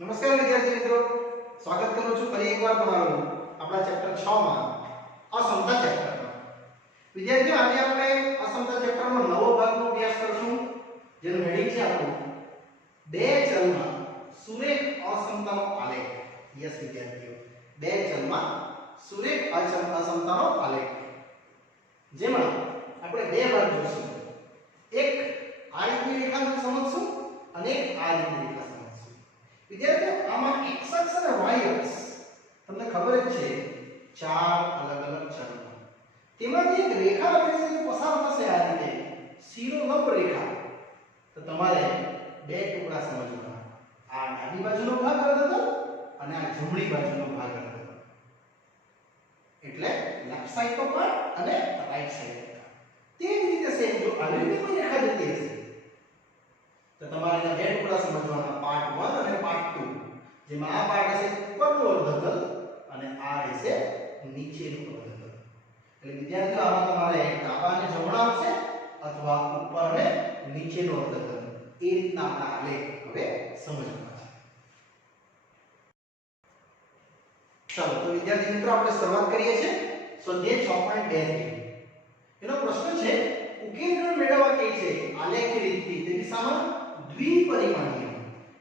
નમસ્કાર વિદ્યાર્થી મિત્રો, સ્વાગત કરું છું ફરી એકવાર તમારું આપણા ચેપ્ટર 6 માં અસમતા ચેપ્ટરમાં. વિદ્યાર્થીઓ, આજે આપણે અસમતા ચેપ્ટરનો નવો ભાગનો અભ્યાસ કરશું, જેનું હેડિંગ છે આપણું બે ચલમાં સુરેખ અસમતાનો આલેખ. યસ વિદ્યાર્થીઓ, બે ચલમાં સુરેખ અસમતાનો આલેખ, જેમાં આપણે બે ભાગ જોઈશું. એક આ રીતની રેખા સમજશું અને એક આ રીતની રેખા. વિદ્યાર્થીઓ, આમાં x અક્ષ અને y અક્ષ તમને ખબર જ છે, ચાર અલગ અલગ ચલો. તેમાંથી એક રેખા આપણે પસાર થશે આ રીતે, શિરોલંબ રેખા. તો તમારે બે ટુકડા સમજવાના, આ ડાબી બાજુનો ભાગ અર્ધતલ અને આ જમણી બાજુનો ભાગ અર્ધતલ. એટલે લેફ્ટ સાઈડ નો પાર્ટ અને રાઈટ સાઈડ નો પાર્ટ. તે જ રીતે સેમ જો આવી રીતે કોઈ રેખા જતી હશે તો તમારે આ બે ટુકડા સમજવાના, પાર્ટ 1 અને પાર્ટ 2. જેમાં આ પાર્ટ હશે ઉપરનું અર્ધતલ અને આ રહેશે નીચેનું અર્ધતલ. એટલે વિદ્યાર્થીઓ, આમાં તમારે ડાબા અને જમણા આવશે અથવા ઉપર અને નીચેનું અર્ધતલ. એ રીતના આપણા આલેખ હવે સમજવાના છે. ચાલો તો વિદ્યાર્થી મિત્રો, આપણે શરૂઆત કરીએ છીએ સ્વાધ્યાય 6.2 થી. એનો પ્રશ્ન છે, ઉકેલ મેળવવા કે છે આલેખની રીતથી તે દિશામાં દ્વિપરિમાણીય.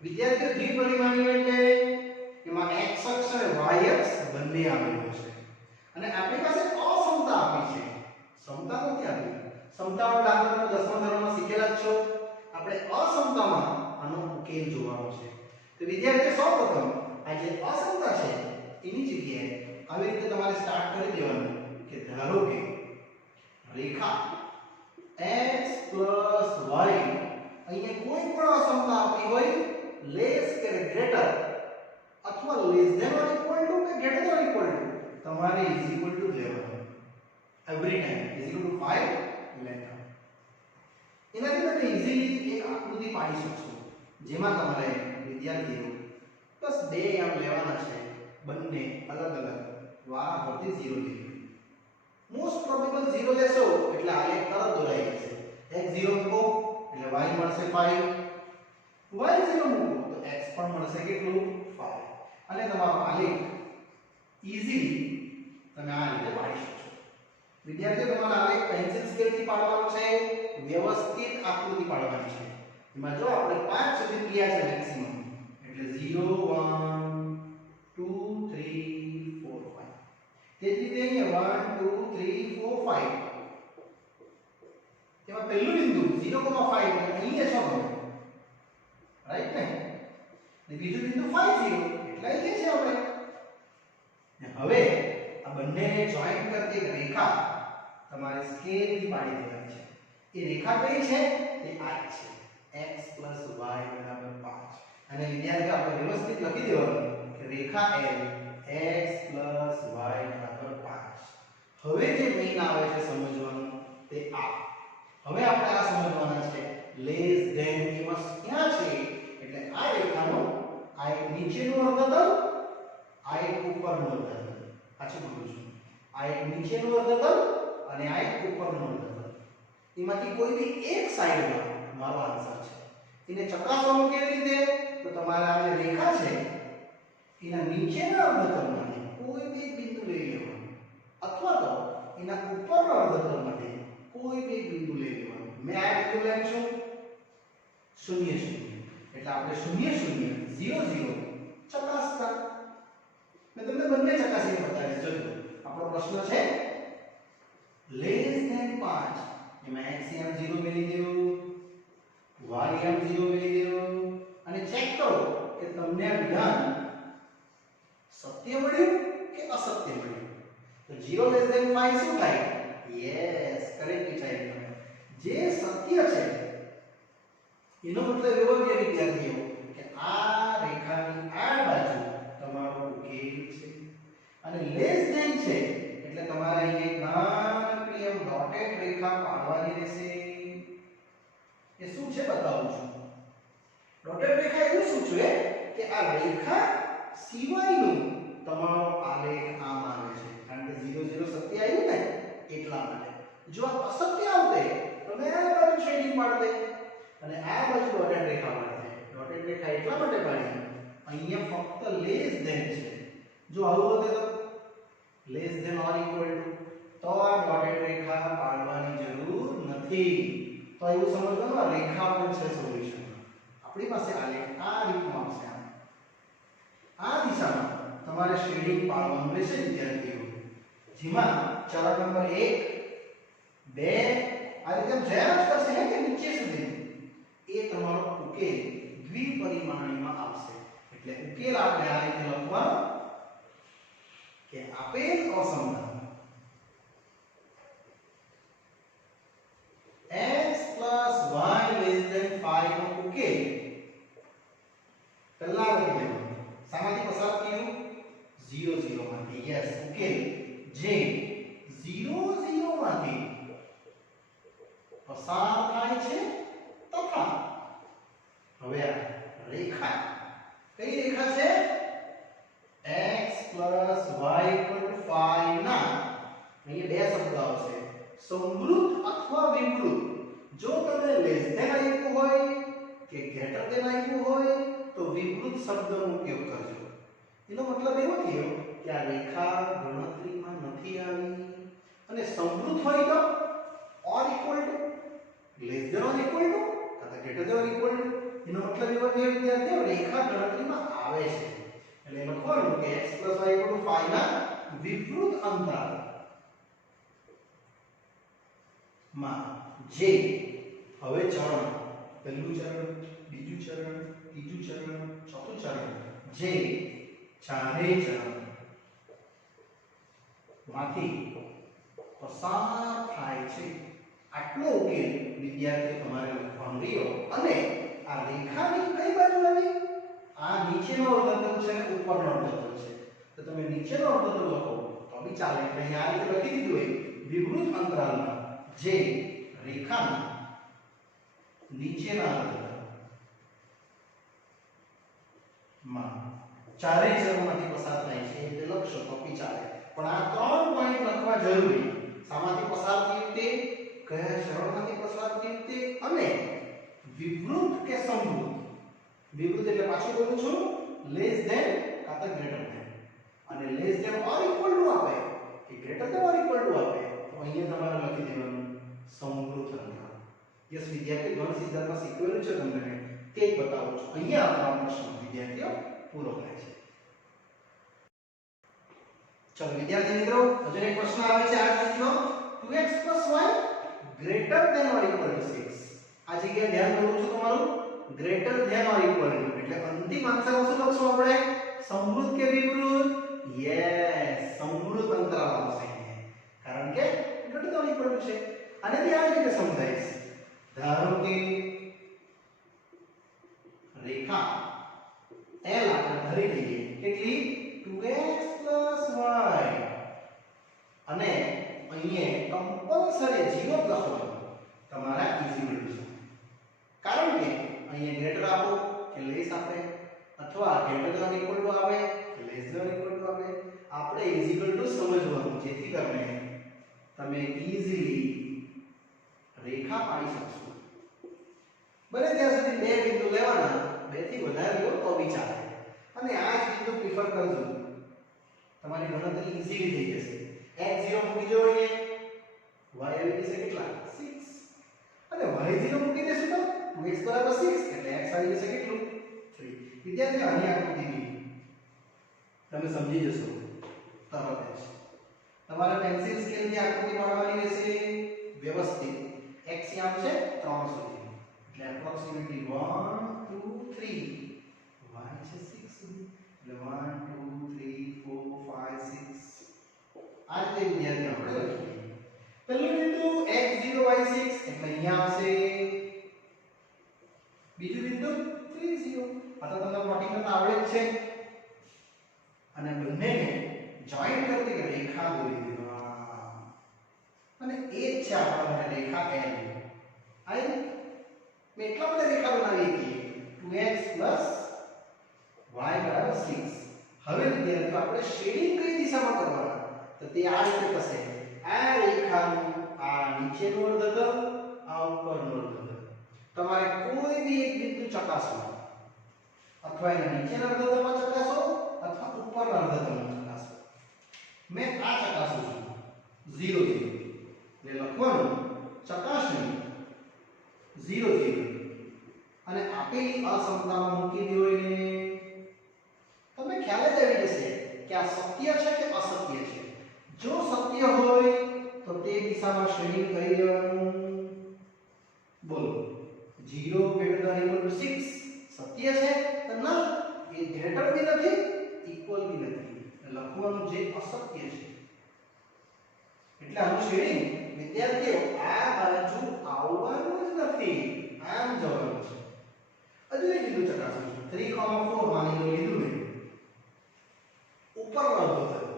વિદ્યાર્થીઓ, દ્વિપરિમાણીય એટલે એમાં x અક્ષ અને y અક્ષ બંને આવેલો છે અને આપણી પાસે અસમતા આપી છે, સમતા નથી આપી. સમતાનો દાખલો તમે 10મા ધોરણમાં શીખેલા જ છો. આપણે અસમતામાં આનો ઉકેલ જોવાનો છે. તો વિદ્યાર્થીઓ, સૌપ્રથમ આ જે અસમતા છે એની જગ્યાએ આવી રીતે તમારે સ્ટાર્ટ કરી દેવાનું કે ધારો કે રેખા x y અહીંયા કોઈ પણ અસમતા આપી હોય, લેસ કે ગ્રેટર અથવા less than or equal to કે ગ્રેટર ઓર ઇક્વલ ટુ, તમારે ઇઝ ઇક્વલ ટુ લેવાનું. Every time is equal to 5 લેતા. એનાથી તમે ઈઝીલી એક આકૃતિ પાડી શકશો, જેમાં તમારે વિદ્યાર્થીઓ બસ બે આમ લેવાના છે, બંને અલગ અલગ વારાફરતી 0 લેવી. મોસ્ટ પ્રોબેબલ 0 લેશો એટલે આલેખ તરત દોરાઈ જશે. x 0 મૂકો એટલે y મળશે 5, y 0 મૂકો તો x પણ મળશે કેટલું? 5. અને તમારો આલેખ ઈઝીલી તમે આ રીતે પાડી શકશો. વિદ્યાર્થીઓ, તમારો આલેખ પેન્સિલ સ્કેલથી પાડવાનો છે, વ્યવસ્થિત આકૃતિ પાડવાની છે. એમાં જો આપણે 5 સુધી ક્રિયા છે મેક્સિમમ, એટલે 0 1 2 3 4 5. તેથી તે અહીંયા 1 2 3 4 5. તેમાં પહેલું બિંદુ 0,5 એટલે અહીંયા છો હવે, રાઈટ ને? ને બીજું બિંદુ 50 એટલે અહીંયા છે આપણે. ને હવે આ બંનેને જોઈન્ટ કરતી એક રેખા તમારે સ્કેલથી પાડી દેવાની છે. એ રેખા કઈ છે? તે આ છે, x y 5. અને વિદ્યાર્થીઓ, આપણે વ્યવસ્થિત લખી દેવાનું કે રેખા L x y 5. હવે જે મેઈન આવે છે સમજવાનું તે આ. હવે આપણે આ સમજવાના છે, લેસ ધેન એમાં ક્યાં છે? એટલે આ રેખાનો આ એક નીચેનું અર્ધતલ, આ એક ઉપરનું અર્ધતલ. પાછું બોલું છું, આ એક નીચેનું અર્ધતલ અને આ એક ઉપરનું અર્ધતલ. એમાંથી કોઈ બી એક સાઈડમાં મારો આન્સર છે. એને ચકાસવાનું કેવી રીતે? તો તમારે આ જે રેખા છે એના નીચેના અર્ધતલમાંથી કોઈ બી બિંદુ લઈ લેવાનું, અથવા તો એના ઉપરના અર્ધતલમાંથી કોઈ બી બિંદુ લઈ લેવાનું. મેં આ બિંદુ લેમ છું 0 0, એટલે આપણે 0 0 0 0 ચકાસતા. મેં તમને બંને ચકાસીને બતાવ્યા. જોજો, આપણો પ્રશ્ન છે લેસ ધેન 5. એમાં x એમ 0 મેલી દેવું, y એમ 0 મેલી દેવું અને ચેક કરો કે તમને આ વિધાન સત્ય મળ્યું કે અસત્ય મળ્યું. તો 0 લેસ ધેન 5 શું થાય? યસ, કરેક્ટ વિચાર્યું તમે. જે સત્ય છે એનો મતલબ એવો કે વિદ્યાર્થીઓ કે આ રેખાની આ બાજુ તમારો ઉકેલ છે. અને લેસ ધેન છે એટલે તમારે અહીં એક નાનકડી એમ ડોટેડ રેખા પાડવાની રહેશે. એ શું છે બતાવું છું. ડોટેડ રેખા એવું સૂચવે કે આ રેખા સિવાયનું તમારો આલેખ આમ આવે છે, કારણ કે 0 0 સત્ય આવ્યું ને એટલા માટે. જો અસત્ય આવતે તો મેં આ બાજુ શેડિંગ પાડી દે અને આ બાજુ ડોટેડ રેખા પાડી દે. ડોટેડ રેખા એટલા માટે પાડી અહીંયા ફક્ત લેસ ધેન છે. જો આવું હોત તો less than or equal to, તો આ ડોટેડ રેખા પાડવાની જરૂર નથી. તો એવું સમજવાનું આ રેખા પણ છે સોલ્યુશન. આપણી પાસે આ રીતમાં આવશે. આ દિશામાં તમારે શેડિંગ પાડવાનું રહેશે વિદ્યાર્થીઓ. જેમાં ચરણ નંબર 1 2 આ રીતે જયા જ કરશે કે નીચે સુધી એ તમારો ઉકેલ દ્વિપરિમાણીયમાં આવશે. એટલે ઉકેલ આપણે આ રીતે લખવાનો કે આપેલ અસમતા x y 5 નો ઉકેલ પહેલા લખી દેવાનો. સામાથી પસાર થયું 0 0 માંથી. યસ, ઉકેલ જે 0 0 માંથી પસાર થાય છે તથા હવે આ રેખા કઈ રેખા છે x y 5 ના અહીંયા બે શબ્દ આવશે સમવૃત્ત અથવા વિવૃત્ત. જો તમે લેસ ધેન આપ્યું હોય કે ગ્રેટર ધેન આપ્યું હોય તો વિવૃત્ત શબ્દનો ઉપયોગ કરજો. એનો મતલબ એવો થયો કે આ રેખા ગણતરીમાં નથી આવી. અને સમવૃત્ત હોય તો or equal to, less than or equal to અથવા greater than or equal to. એનો મતલબ એવો થયો વિદ્યાર્થીઓ રેખા ગણતરીમાં આવે છે. એટલે લખવાનું કે x y 5 ના વિવૃત્ત અંતરાલ માં જે હવે ચરણ પહેલું ચરણ, બીજું ચરણ, ત્રીજું ચરણ, ચોથું ચરણ જે ચારેય ચરણ માંથી પસાર થાય છે આટલો ઉકેલ વિદ્યાર્થીઓ તમારે લખવાનો રહ્યો. અને આ રેખાની કઈ બાજુ આવી? આ નીચેનો અર્ધતલ છે અને ઉપરનો અર્ધતલ છે. તો તમે નીચેનો અર્ધતલ લખો તો બી ચાલે. એટલે આ રીતે લખી દીધું હોય વિવૃત્ત અંતરાલમાં જે રેખાના નીચેના અર્ધતલ માં ચારેય ચરણમાંથી પસાર થાય છે એટલે લખશો તો બી ચાલે. પણ આ 3 પોઈન્ટ લખવા જરૂરી. સામાથી પસાર થયું તે, કયા ચરણમાંથી પસાર થયું તે, અને વિવૃત્ત કે સમવૃત્ત. વિવૃત્ત એટલે પાછું બોલું છું લેસ ધેન કાં ગ્રેટર ધેન. અને less than or equal to આપે કે greater than or equal to આપે તો અહીંયા તમારે લખી દેવાનું સમવૃત્ત અંતરાલ. યસ વિદ્યાર્થી, ગણ સિદ્ધાંતમાં શીખવેલું છે તમને, તે જ બતાવું છું. અહીંયા આપણો પ્રશ્ન વિદ્યાર્થીઓ પૂરો થાય છે. ચલો વિદ્યાર્થી મિત્રો, હજુ એક પ્રશ્ન આવે છે આ રીતનો 2x y greater than or equal to 6. આ જગ્યાએ ધ્યાન દોરું છું તમારું greater than or equal to એટલે અંતિમ આન્સરમાં શું લખશું આપણે? સમવૃત્ત કે વિવૃત્ત? યસ, સમવૃત્ત અંતરાલ આવશે. કારણ કે greater than or equal to છે. અને તે આ રીતે સમજાઈશ. ધારો કે રેખા L આપણે ધરી લઈએ કેટલી 2x y અને અહીંયા કમ્પલસરી 0 લખવાનું તમારા ઈઝી બનશે. કારણ કે અહીંયા ગ્રેટર આપો કે લેસ આપે અથવા ગ્રેટર ધેન ઇક્વલ ટુ આવે કે લેસ ધેન ઇક્વલ ટુ આવે, આપણે ઇઝીકલ ટુ સમજવાનું જેથી કરીને તમે ઈઝીલી રેખા પાડી શકશો. બને ત્યાં સુધી બે બિંદુ લેવાના, બે થી વધારે લો તો બી ચાલે. અને આ જ બિંદુ પ્રિફર કરજો, તમારી ગણતરી ઈઝીલી થઈ જશે. x0 મૂકી દો અહીંયા, y આવી જશે કેટલા 6 અને y0 મૂકી દેશું તો 2x બરાબર 6 એટલે x આવી જશે કેટલું 3. વિદ્યાર્થીઓ આની આકૃતિ તમે સમજી જશો તરત જ. તમારે પેન્સિલ સ્કેલની આકૃતિ પાડવાની રહેશે વ્યવસ્થિત. x યામ છે 3 સુધી એટલે એપ્રોક્સિમેટલી 1 2 3, y છે 6 સુધી એટલે 1 2 3 4 5 6. આ રીતે વિદ્યાર્થીઓ આપણે લખીએ. પહેલું બિંદુ x0 y6 એટલે અહીંયા આવશે. બીજું બિંદુ 3 0. આ તો તમને પ્લોટિંગ કરતા આવડે જ છે. અને બંનેને જોઈન્ટ કરતી રેખા દોરી દેવા. અને એ જ છે આપણા માટે રેખા L. આઈ મેં એટલા માટે રેખા બનાવી હતી 2x y બરાબર 6. હવે વિદ્યાર્થીઓ આપણે શેડિંગ કઈ દિશામાં કરવાના? તો તે આ રીતે થશે. આ રેખાનું આ નીચેનું અર્ધતલ, આ ઉપરનું અર્ધતલ. તમારે કોઈ બી એક બિંદુ ચકાસવાનું અથવા એના નીચેના અર્ધતલમાં ચકાસો અથવા ઉપરના અર્ધતલમાં ચકાસો. મેં આ ચકાસું છું 0 0 એટલે લખવાનું ચકાસણી 0 0 અને આપેલી અસમતામાં મૂકી દો એને. તમને ખ્યાલ જ આવી જશે કે આ સત્ય છે કે અસત્ય છે. જો સત્ય હોય તો તે દિશામાં શેડિંગ કરી દેવાનું. બોલો 0 > 6 સત્ય છે તો ના, એ ગ્રેટર બી નથી ઇક્વલ બી નથી, લખવાનું જે અસત્ય છે. એટલે આનું શેડિંગ વિદ્યાર્થીઓ આ બાજુ આવવાનું જ નથી, આમ જવાનું છે. હજુ એક બિંદુ ચકાસવું છે 3,4 માની લો લીધું મેં ઉપર વધતો થયો.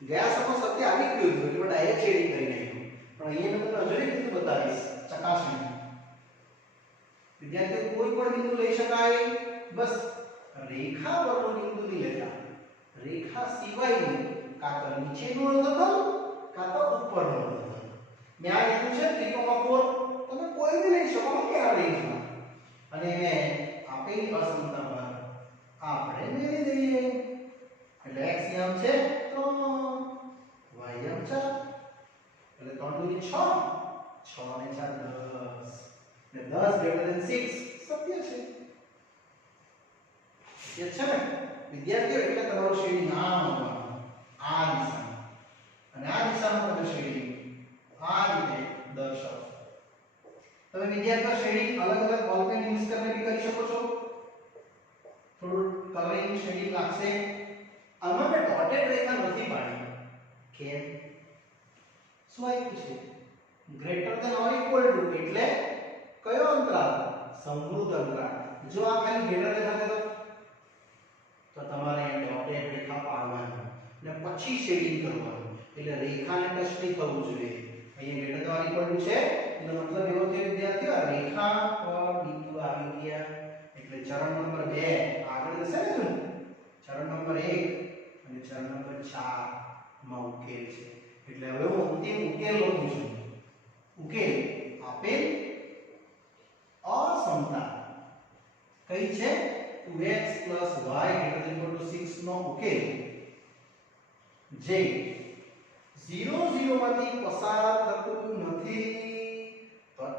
ગયા સમય સત્ય આવી ગયું હતું એટલે ડાયરેક્ટ શેડિંગ કરી નાખ્યું, પણ અહીંયા મેં તમને હજુ એક બિંદુ બતાવીશ ચકાસણી. વિદ્યાર્થીઓ કોઈ પણ બિંદુ લઈ શકાય, બસ રેખા પરનો બિંદુ નહીં લેતા, રેખા સિવાયનું કાં તો નીચેનું અર્ધતલ કાં તો ઉપરનું અર્ધતલ. મેં આ લીધું છે 3,4, તમે કોઈ બી લઈ શકો કે આ રેખા, અને આપેલી અસમતા પર આપણે મેળવી દઈએ. એટલે x યામ છે 3, y યામ 4, એટલે 3 × 2 = 6, 6 અને 4 10, એટલે 10 > 6 સત્ય છે. સત્ય છે ને વિદ્યાર્થીઓ? એટલે તમારું શેડિંગ આમ આવવાનું, આ દિશામાં, અને આ દિશામાં તમે શેડિંગ આ રીતે દર્શાવશો. તમે વિદ્યાર્થીઓ શેડિંગ અલગ અલગ બોલ પેન યુઝ કરીને भी કરી શકો છો. થોડું કલરિંગ શેડિંગ લાગશે. આમાં મેં ડોટેડ રેખા નથી પાડી. કેમ? શું આપ્યું છે? Greater than or equal to એટલે કયો અંતરાલ? સમૃદ્ધ અંતરાલ. જો આ ખાલી ગ્રેટર દેખાતો તો તમારે ડોટેડ રેખા પાડવાની અને પછી શેડિંગ કરવાનું, એટલે રેખાને ટચ નહીં થવું જોઈએ. અહીંયા greater than or equal to છે એનો મતલબ એવો થયો વિદ્યાર્થીઓ આ રેખા પર બિંદુ આવી ગયા, એટલે ચરણ નંબર 2 આગળ જશે ને. ચરણ નંબર 1 અને ચરણ નંબર 4 માં ઉકેલ છે. એટલે હવે હું અંતિમ ઉકેલ લખું છું. ઉકેલ આપેલ અસમતા કઈ છે? 2x + y > 6 નો ઉકેલ જે 0 0 માંથી પસાર થતું નથી.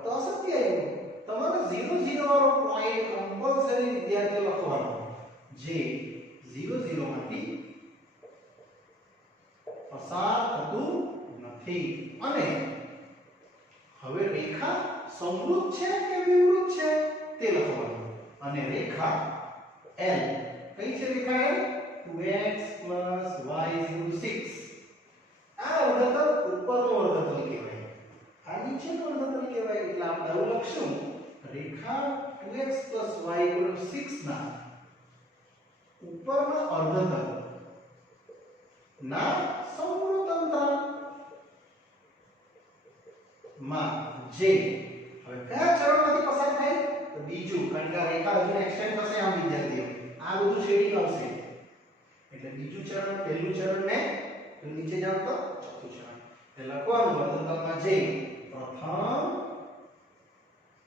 તો સત્ય આવ્યું. તમારે 0 0 વાળો પોઈન્ટ કમ્પલસરી વિદ્યાર્થીઓ લખવાનો, જે 0 0 માંથી પસાર થતું નથી. અને હવે રેખા સમૃદ્ધ છે કે વિવૃત છે તે લખવાનું. અને રેખા L કઈ છે? રેખા L 2x + y = 6. આ અર્ધતલ ઉપરનો અર્ધતલ કહેવાય, આ નીચેનો અર્ધતલ કહેવાય. એટલે આપણે આવું લખશું રેખા 2x + y = 6 ના ઉપરના અર્ધતલ ના સમૃદ્ધ અંતરાલ માં જે હવે કયા ચરણમાંથી પસાર થાય? તો બીજું, કારણ કે આ રેખા હજુ એક્સટેન્ડ થશે આમ વિદ્યાર્થીઓ, આ બધું શેડિંગ આવશે. એટલે બીજું ચરણ, પહેલું ચરણ ને નીચે જાવ તો ચોથું ચરણ. એટલે લખવાનું અર્ધતલમાં જે પ્રથમ,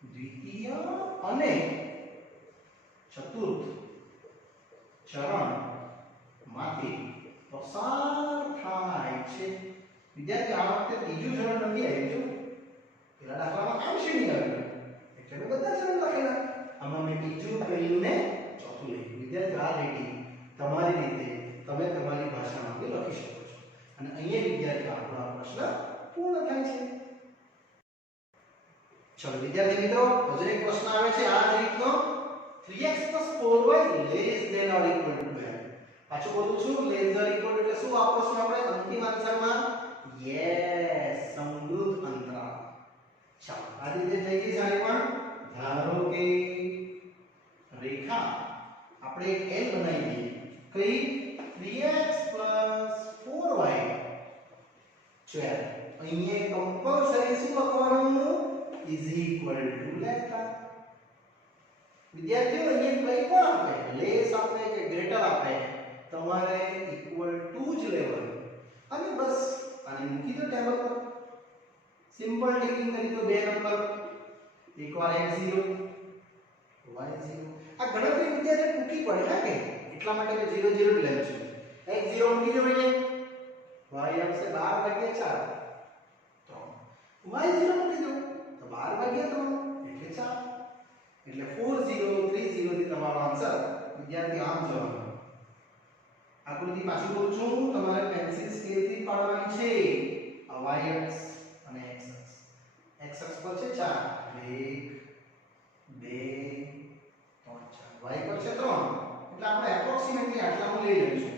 દ્વિતીય અને ચતુર્થ ચરણ માંથી પસાર થાય છે. વિદ્યાર્થી આ વખતે ત્રીજું ચરણ નથી આવ્યું. પેલા દાખલામાં આમ શેડિંગ આવ્યું એટલે મેં બધા ચરણ લખેલા. આમાં મેં બીજું, પહેલું ને ચોથું લખ્યું. વિદ્યાર્થી આ રેટિંગ તમારી રીતે તમે તમારી ભાષામાં બી લખી શકો છો. અને અહીંયા વિદ્યાર્થી આપણો આ પ્રશ્ન પૂર્ણ થાય છે. ચલો વિદ્યાર્થી મિત્રો, હજુ એક પ્રશ્ન આવે છે આ જ રીતનો 3x + 4y <= 12. પાછું બોલું છું, લેસ ધેન ઇક્વલ એટલે શું વાપરશું આપણે અંતિમ આન્સરમાં? યસ, સમૃદ્ધ અંતરાલ. ચાલો આ રીતે થઈ ગઈ સારી. પણ ધારો કે રેખા આપણે એક L બનાવી દઈએ. કઈ? 3x + 4y 12. અહીંયા કમ્પલસરી શું લખવાનું? = લેતા. વિદ્યાર્થીઓ અહીંયા કઈ પણ આપે, લેસ આપે કે ગ્રેટર આપે, તમારે ઇક્વલ ટુ જ લેવાનું. અને બસ આને મૂકી દો ટેબલ પર. સિમ્પલ ટેકિંગ કરી દો 2 નંબર. એકવાર x0 y0 આ ગણતરી વિદ્યાર્થી ટૂંકી પડે હા કે એટલા માટે મેં 0 0 લખ્યું છે. એક 0 મૂકી દો અહીંયા y આવશે 12 ભાગ્યા 4 3 y 0 મૂકી દો તો 12 ભાગ્યા 3 એટલે 4 એટલે 4030 થી તમારો આન્સર વિદ્યાર્થી આમ જવાનો. આકૃતિ પાછી બોલું છું, તમારે પેન્સિલ સ્કેલથી પાડવાની છે. આ y અક્ષ અને x અક્ષ. x અક્ષ પર છે 4 1 2 3 4 y પર છે 3 એટલે આપણે એપ્રોક્સિમેટલી આટલામાં લઈ લઈશું.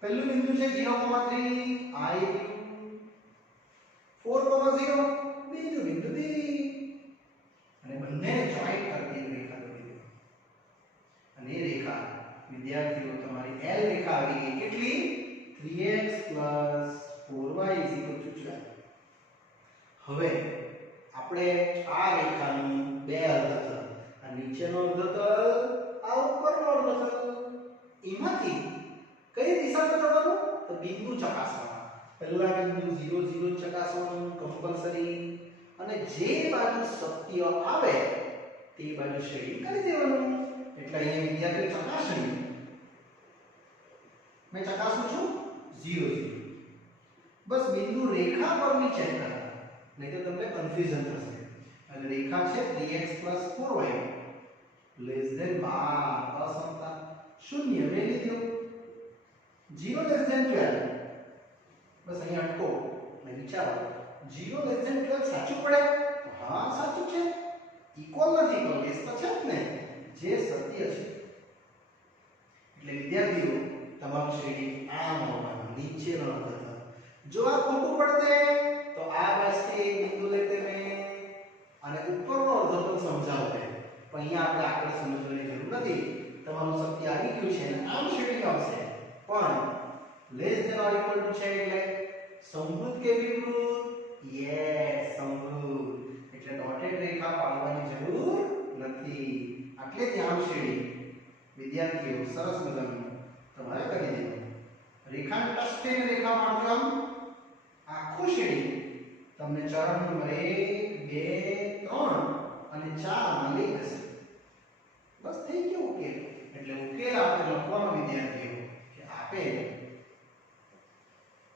પહેલું બિંદુ છે 0,3 i 4,0 બીજું બિંદુ b અને બંનેને જોઈન્ટ કરતી રેખા દોરી દો. અને એ રેખા વિદ્યાર્થીઓ તમારી L રેખા આવી ગઈ. કેટલી? 3x 4y 12. હવે આપણે આ રેખાનું બે અર્ધતલ, આ નીચેનો અર્ધતલ, આ ઉપરનો અર્ધતલ, એમાંથી કઈ દિશામાં જવાનું? તો બિંદુ ચકાસવાના. પહેલા બિંદુ 0 0 ચકાસવાનું કમ્પલસરી, અને જે બાજુ સત્ય આવે તે બાજુ શેડિંગ કરી દેવાનું. એટલે અહીંયા વિદ્યાર્થી ચકાસણી मैं ચકાસું છું 0 0. બસ બિંદુ રેખા પરની ચેક કરતા, નહીં તો તમને કન્ફ્યુઝન થશે. અને રેખા છે 3x 4y લેસ ધેન 12 અસમતા શૂન્ય મે લીધો 0 લેસ ધેન 12. બસ અહીંયા અટકો અને વિચારો 0 લેસ ધેન 12 સાચું પડે? હા સાચું છે. ઇક્વલ નથી પણ લેસ તો છે જ ને, જે સત્ય છે. એટલે વિદ્યાર્થીઓ તમારું શેડિંગ આમ હોવાનું, નીચેનો અર્ધતલ. જો આ ખોટું પડતે તો આ બાજુથી બિંદુ લેતે મેં અને ઉપરનો અર્ધતલ સમજાવતે. પણ અહીંયા આપણે આગળ સમજવાની જરૂર નથી. તમારું સત્ય આવી ગયું છે અને આમ શેડિંગ આવશે. પણ less than or equal to છે એટલે સમૃદ્ધ કે વિવૃત? યસ સમૃદ્ધ. એટલે ડોટેડ રેખા પાડવાની જરૂર નથી. એટલે ત્યાં શેડિંગ વિદ્યાર્થીઓ સરસ મજાનું તમારે કરી દેવાનું. રેખાને ટચ થઈને રેખા માધ્યમ આખું શેડિંગ તમને ચરણ નંબર 1 2 3 અને 4 માં લઈ જશે. બસ થઈ ગયું ઉકેલ. એટલે ઉકેલ આપણે લખવાનો વિદ્યાર્થીઓ કે આપેલ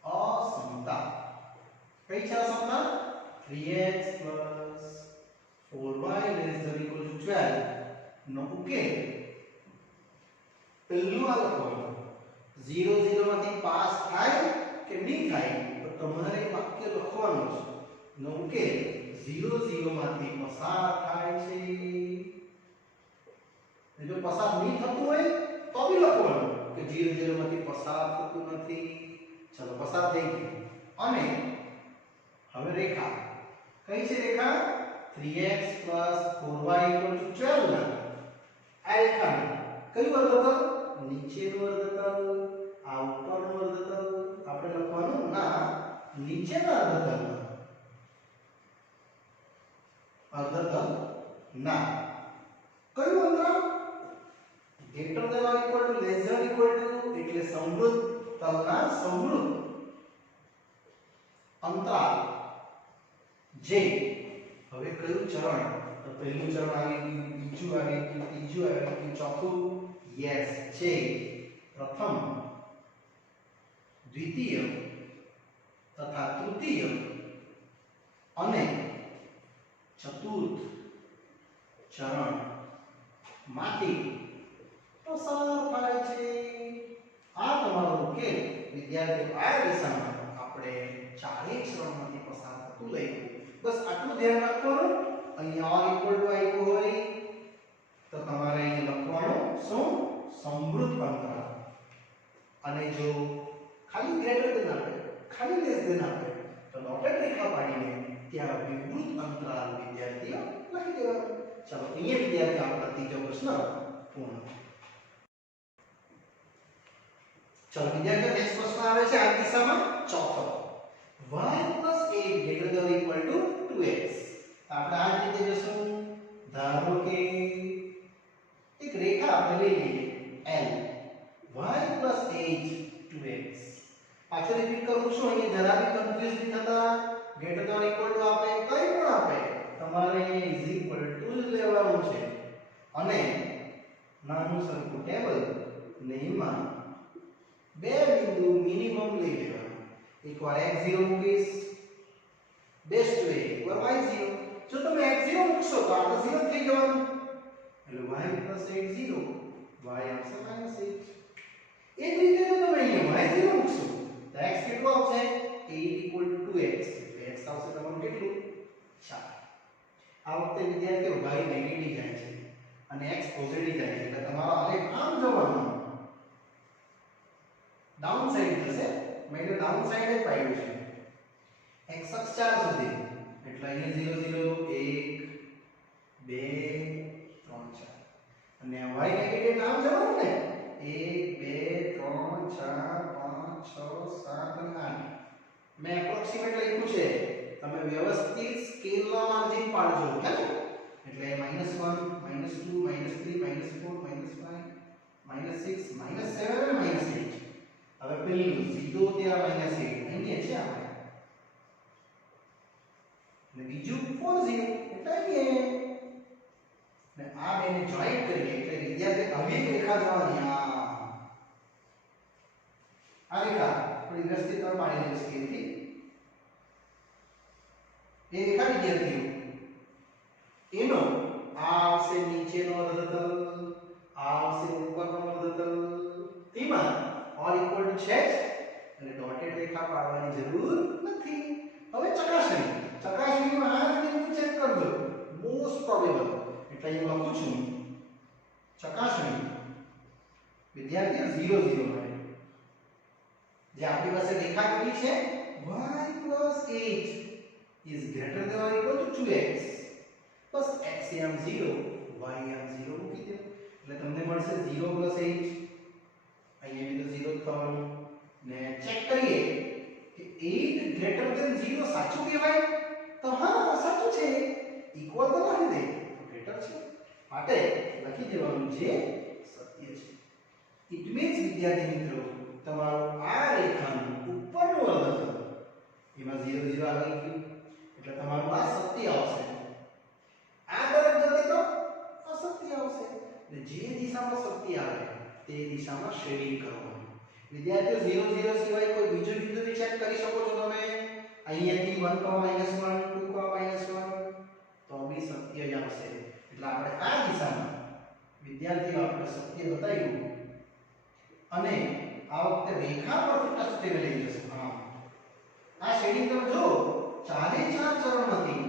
અસમતા કઈ છે? અસમતા 3x 4y ≤ 12 નો ઉકેલ પહેલું આ લખવાનું. 0 0 માંથી પાસ થાય કે નહીં થાય તો તમારે વાક્ય લખવાનું છે. નો ઉકેલ 0 0 માંથી પસાર થાય છે. જો પસાર નહીં થતું હોય તો બી લખવાનું કે 0 0 માંથી પસાર થતું નથી. ચલો પસાર થઈ ગયું. અને હવે રેખા કઈ છે? રેખા 3x 4y = 12 ના આ રેખા કયું અર્ધતલ? નીચેનું અર્ધતલ. આ ઉપરનું અર્ધતલ. આપણે લખવાનું ના નીચેના અર્ધતલ ના કયું અંતર? Greater than or equal to less than equal to એટલે સમૃદ્ધ તલના સમૃદ્ધ અંતરાલ જે. હવે કયું ચરણ? તો પહેલું ચરણ આવી ગયું, બીજું આવી ગયું, ત્રીજું આવી ગયું, ચોથું યસ છે. પ્રથમ દ્વિતીય તથા તૃતીય અને ચતુર્થ ચરણ માંથી પસાર થાય છે. આ તમારો ઉકેલ વિદ્યાર્થીઓ. આ દિશામાં આપણે ચારેય ચરણમાંથી પસાર થતું લખ્યું. બસ આટલું ધ્યાન રાખવાનું. અહીંયા ઓર ઇક્વલ ટુ આવ્યું હોય તો તમારે અહીંયા લખવાનું શું? સમૃદ્ધ અંતરાલ. અને જો ખાલી ગ્રેટર ધેન આપે, ખાલી લેસ ધેન આપે તો ડોટેડ રેખા પાડીને ત્યાં વિવૃત અંતરાલ વિદ્યાર્થીઓ લખી દેવાનું. ચલો અહીંયા વિદ્યાર્થી આપણો ત્રીજો પ્રશ્ન પૂર્ણ. ચલો વિદ્યાર્થીઓ નેક્સ્ટ પ્રશ્ન આવે છે આ દિશામાં ચોથો. y + 8 > 2x. આપણે આ રીતે જશું. ધારો કે એક રેખા આપણે લઈ લઈએ L. y + 8 2x. પાછળ રિપીટ કરું છું, અહીંયા જરા બી કન્ફ્યુઝ નહીં થતા. ગ્રેટર ધેન ઇક્વલ ટુ આપે, કંઈ પણ આપે, તમારે ઇઝ ઇક્વલ ટુ જ લેવાનું છે. અને નાનું સરખું ટેબલ ને એમાં બે બિંદુ મિનિમમ લઈ લેવાના. એકવાર x0 મૂકીશ બેસ્ટ વે, એકવાર y0. જો તમે x0 મૂકશો તો આ તો 0 થઈ જવાનું, એટલે y + x0 y આવશે -8. એ જ રીતે જો તમે અહીંયા y0 મૂકશો તો x કેટલું આવશે? 8 = 2x, એટલે x આવશે તમારું કેટલું? 4. આ વખતે વિદ્યાર્થીઓ y નેગેટિવ જાય છે અને x પોઝિટિવ જાય છે, એટલે તમારો આલેખ આમ જવાનો, ડાઉન સાઈડ જશે. મેં તો ડાઉન સાઈડ જ પાડ્યું છે x અક્ષ 4 સુધી, એટલે અહીંયા 0 0 1 2 3 4 અને y નેગેટિવ આમ જવાનું ને 1 2 3 4 5 6 7 અને 8. મેં એપ્રોક્સિમેટ લખ્યું છે, તમે વ્યવસ્થિત સ્કેલના માર્જિન પાડજો, હે ને? એટલે -1 -2 -3 -4 -5 -6 -7 અને -8. હવે પેલું 0 ત્યાં -8 અહીંયા છે આપણે, અને બીજું 4 0 એટલે અહીંયા, ને આ બેને જોઈન્ટ કરીએ એટલે વિદ્યાર્થી આવી એક રેખા જોવાની. આ રેખા થોડી વ્યવસ્થિત તમે પાડી દો સ્કેલથી. એ રેખા વિદ્યાર્થીઓ એનો આ આવશે નીચેનો અર્ધતલ, આ આવશે ઉપરનો અર્ધતલ, તેમાં ઓર ઇક્વલ ટુ છે જ, અને ડોટેડ રેખા પાડવાની જરૂર નથી. હવે ચકાસણીમાં આ બિંદુ ચેક કરજો, મોસ્ટ પ્રોબેબલ. એટલે અહીં લખું છું ચકાસણી વિદ્યાર્થીઓ 0 0 માટે જે આપણી પાસે રેખા કરી છે y + 8 is greater than or equal to 2x. Bus x M 0 y એમ 0 મૂકી દો એટલે તમને મળશે 0 + 8. અહીંયા બી તો 0 જ થવાનું. ને ચેક કરીએ કે 8 greater than 0 સાચું કહેવાય? તો હા સાચું છે, ઇક્વલ તો નથી દે તો ગ્રેટર છે, માટે લખી દેવાનું જે સત્ય છે. ઇટ મીન્સ વિદ્યાર્થી મિત્રો તમારું આ રેખાનું ઉપરનું અર્ધતલ એમાં 0 0 આવી ગયું, એટલે તમારું આ સત્ય આવશે. આ તરફ જશે તો અસત્ય આવશે. એટલે જે દિશામાં સત્ય આવે તે દિશામાં શેડિંગ કરવાનું. વિદ્યાર્થીઓ 0 0 સિવાય કોઈ બીજું બિંદુ બી ચેક કરી શકો છો તમે. અહીંયાથી 1 -1 2 -1 તો બી સત્ય જ આવશે. એટલે આપણે આ દિશામાં વિદ્યાર્થીઓ આપણે સત્ય બતાવ્યું, અને આ વખતે રેખા પરથી ટચ લઈ જશે. આ શેડિંગ તમે જો 4 ચરણમાંથી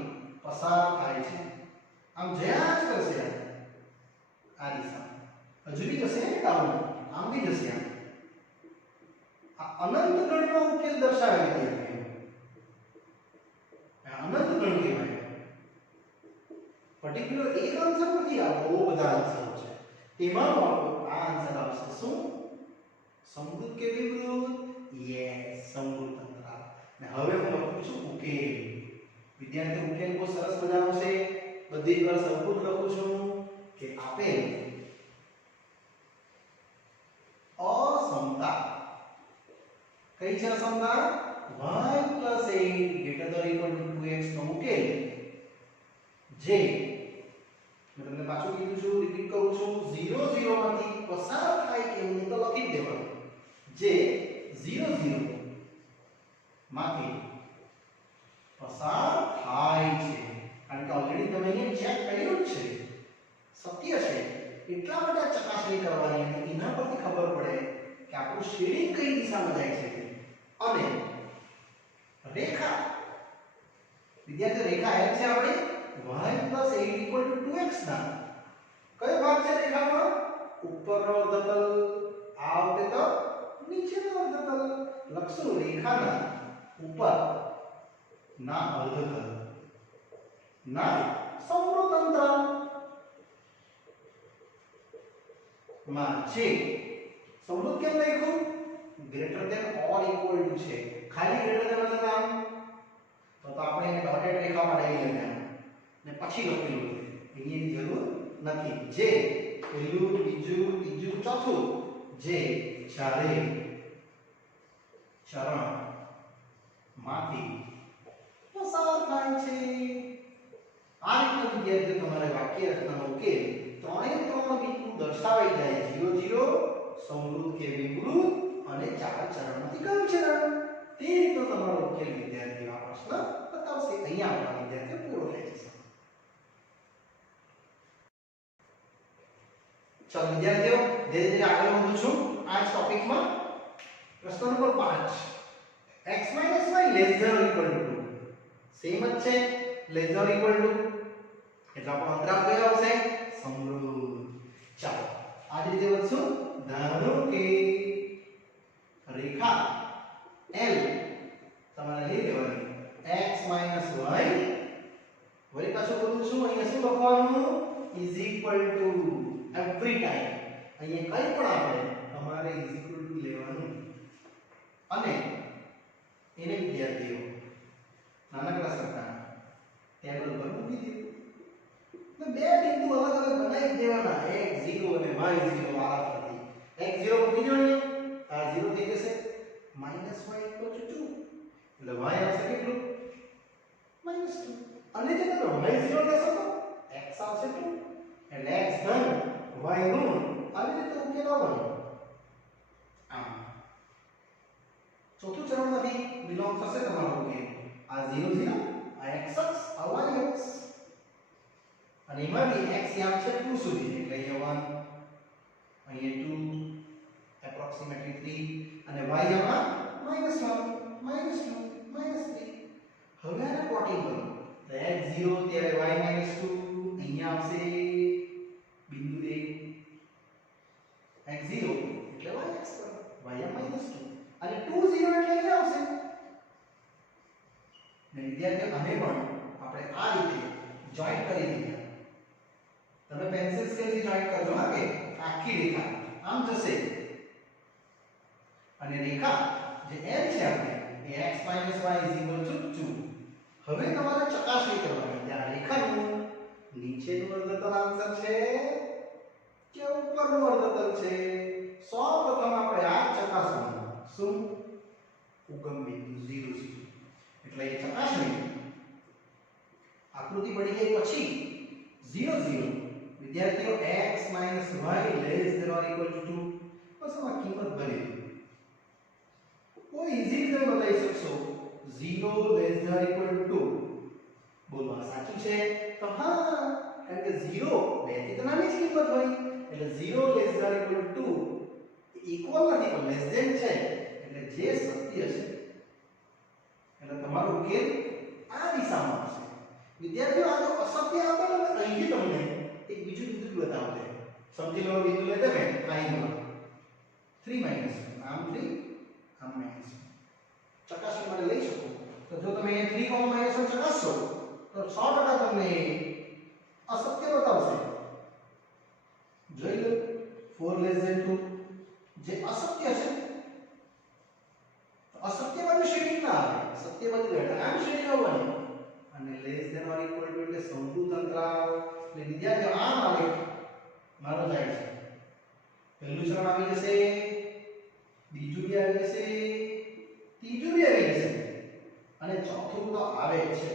પસાર થાય છે, આમ જ્યાં જ કરશે આ દિશા હજુ બી જશે ને ડાઉન, આમ બી જશે. આ અનંત ગણનો ઉકેલ દર્શાવે છે. અનંત ગણ કહેવાય. પર્ટિક્યુલર એક આન્સર નથી, આ બહુ બધા આન્સર છે. તેમાં આપણો આ આન્સર આવશે શું? સમૃદ્ધ કે વિવૃત? યસ, સમૃદ્ધ અંતરાલ. ને હવે હું લખું છું ઉકેલ. વિદ્યાર્થી ઉકેલ બહુ સરસ મજાનો છે, બધી જ વાર સંપૂર્ણ લખું છું કે આપેલ અસમતા કઈ છે? અસમતા y + 8 > 2x નો ઉકેલ જે મેં તમને પાછું કીધું છું, રિપીટ કરું છું, 0 0 માંથી પસાર થાય કે નહીં તો લખી જ દેવાનું. જે 0 0 માંથી પસાર થાય છે, કારણ કે ઓલરેડી તમે અહીંયા ચેક કર્યું જ છે, સત્ય છે. એટલા માટે ચકાસણી કરવાની, અને એના પરથી ખબર પડે કે આપણું શેડિંગ કઈ દિશામાં જાય છે. અને રેખા વિદ્યાર્થી રેખા એમ છે આપણે y + 8 = 2x ના કયો ભાગ છે રેખામાં? ઉપરનો અર્ધતલ, આ વખતે તો નીચેનો અર્ધતલ. લખશું રેખાના ઉપર ના અર્ધતલ ના સમૃદ્ધ અંતરાલ માં છે. સમૃદ્ધ કેમ લખ્યું? Greater than or equal to છે. ખાલી ગ્રેટર ધેન હતું નામ તો આપણે એને ડોટેડ રેખા પાડી લેવાનું ને પછી લખેલું છે, એની જરૂર નથી. જે પહેલું, બીજું, ત્રીજું, ચોથું જે ચારે ચરણ માંથી પસાર થાય છે. આ રીતના વિદ્યાર્થીઓ તમારે વાક્ય રચનાનો ઉકેલ ત્રણે ત્રણ બિંદુ દર્શાવાઈ જાય 0 0 સમૃદ્ધ કે વિવૃત અને 4 ચરણમાંથી કયું ચરણ તે રીતનો તમારો ઉકેલ વિદ્યાર્થીઓ આ પ્રશ્ન બતાવશે. અહીંયા આપણા વિદ્યાર્થીઓ પૂરો થાય છે. ચાલો વિદ્યાર્થીઓ ધીરે ધીરે આગળ વધું છું આ જ ટોપિકમાં. પ્રશ્ન number 5 x - y less than or equal to 2 same જ છે less than or equal to એટલે આપણો અંતરાલ કયો આવશે સમૃદ્ધ. ચાલો આ રીતે વધશું. ધારો કે રેખા L તમારે લઈ લેવાની x - y વળી પાછું બોલું છું અહીંયા શું લખવાનું is equal to every time અહીંયા કંઈ પણ આવે તમારે is equal to લેવાનું અને એને વિદ્યાર્થીઓ નાનકડા સરખા ટેબલ પર મૂકી દેવું. તો બે બિંદુ અલગ અલગ બનાવી દેવાના x0 અને y0 વારાફરતી. x0 મૂકી દો અહીંયા આ 0 થઈ જશે -y = 2 એટલે y આવશે કેટલું -2 અને જો તમે y0 લેશો તો x આવશે 2 એટલે x ધન y ઋણ આવી રીતે ઉકેલ આવવાનો. આમ ચોથું ચરણમાંથી બિલોંગ થશે તમારો ઉકેલ આ 0 0 આ x અક્ષ આ y અક્ષ અને એમાં બી x યામ છે 2 સુધી એટલે અહીંયા 1 અહીંયા 2 એપ્રોક્સિમેટલી 3 અને y યામાં -1 -2 -3. હવે આને પ્લોટિંગ કરો તો x0 ત્યારે y -2 અહીંયા આવશે બિંદુ A x0 એટલે y અક્ષ પર y -2 અને 2 0 એટલે અહીંયા આવશે. ને વિદ્યાર્થીઓ આને પણ આપણે આ રીતે જોઈન્ટ કરી દઈએ. તમે પેન્સિલ સ્કેલથી જોઈન્ટ કરજો હા કે આખી રેખા આમ જશે અને રેખા જે L છે આપણે એ x - y = 2. હવે તમારે ચકાસણી કરવાની કે આ રેખાનું નીચેનું અર્ધતલ આન્સર છે કે ઉપરનું અર્ધતલ છે. સૌપ્રથમ આપણે આ ચકાસવાનું શું ઉગમ બિંદુ 0 0 એટલે એ ચકાસણી આકૃતિ પડી ગઈ પછી 0 0 વિદ્યાર્થીઓ x - y less than or equal to 2 બસ આમાં કિંમત ભરી દો. કોઈ ઈઝી રીતે બતાવી શકશો 0 less than or equal to 2 બોલો આ સાચું છે તો હા કારણ કે 0 બે થી તો નાની જ કિંમત હોય એટલે 0 less than or equal to 2 equal નથી પણ લેસ ધેન છે એટલે જે સત્ય છે એટલે તમારો ઉકેલ આ દિશામાં આવશે. વિદ્યાર્થીઓ આ જો અસત્ય આવતા ને અહીંથી તમને એક બીજું બિંદુ બતાવું છે. સમજી લો બિંદુ લેતા ને આઈમાં 3 - 1 આમ 3 આમ -1 ચકાસણી માટે લઈ શકો તો જો તમે 3, -1 ચકાસશો તો 100% તમને અસત્ય બતાવશે. જોઈ લો 4 less than 2 જે અસત્ય છે અસત્ય બાજુ શેડિંગ ના આવે સત્ય બાજુ આમ શેડિંગ આવવાની અને less than or equal to એટલે સમૃદ્ધ અંતરાલ એટલે વિદ્યાર્થીઓ આમ આવે મારો જાય છે. પહેલું ચરણ આવી જશે બીજું બી આવી જશે ત્રીજું બી આવી જશે અને ચોથું તો આવે જ છે.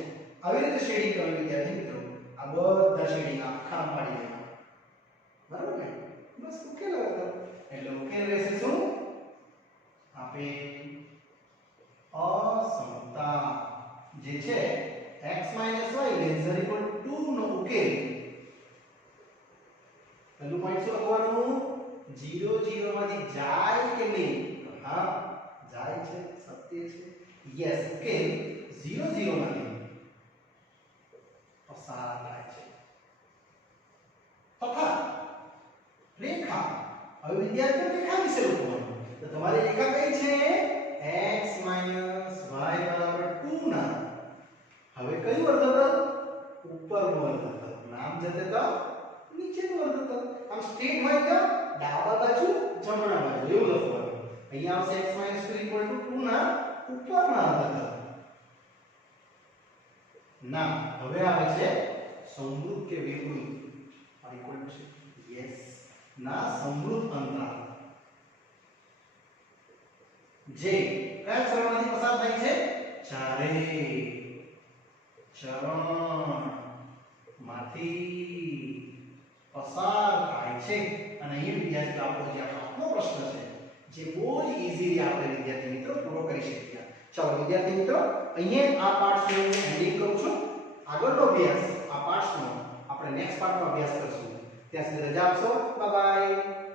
આવી રીતે શેડિંગ કરવી વિદ્યાર્થી મિત્રો આ બધા શેડિંગ આખા પાડી દેવા બરાબર ને બસ ઉકેલ આવે એટલે ઉકેલ રહેશે શું આપે અસમતા જે છે x - y ≤ 2 નો ઉકેલ. પહેલું પોઈન્ટ શું લખવાનું 0 0 માંથી જાય કે નહીં હા જાય છે સત્ય છે યસ ઉકેલ 0 0 માંથી પસાર થાય છે તથા રેખા. હવે વિદ્યાર્થીઓ રેખા વિશે લખવાનું તો તમારી રેખા કઈ છે x - y = 2 ના હવે કયું અર્ધતલ ઉપરનું અર્ધતલ નામ જતે તો નીચેનું અર્ધતલ. આમ સ્ટ્રેટ હોય તો ડાબા બાજુ જમણા બાજુ એવું લખવાનું. અહીંયા આવશે x - 2 = 2 ના ઉપરના અર્ધતલ ના. હવે આવે છે સમૃદ્ધ કે વિવૃત આ ઇક્વલ છે યસ ના સમૃદ્ધ અંતરાલ જે કયા ચરણમાંથી પસાર થાય છે ચારેય ચરણ માંથી પસાર થાય છે અને અહીં વિદ્યાર્થીઓ આપણો જે આજનો પ્રશ્ન છે જે બહુ જ ઈઝીલી આપણે વિદ્યાર્થી મિત્રો પૂરો કરી શક્યા. ચાલો વિદ્યાર્થી મિત્રો અહીંયા આ પાઠનું હું એન્ડિંગ કરું છું. આગળનો અભ્યાસ આ પાઠનો આપણે નેક્સ્ટ પાર્ટમાં અભ્યાસ કરશું. ત્યાં સુધી રજા આપશો. Bye bye.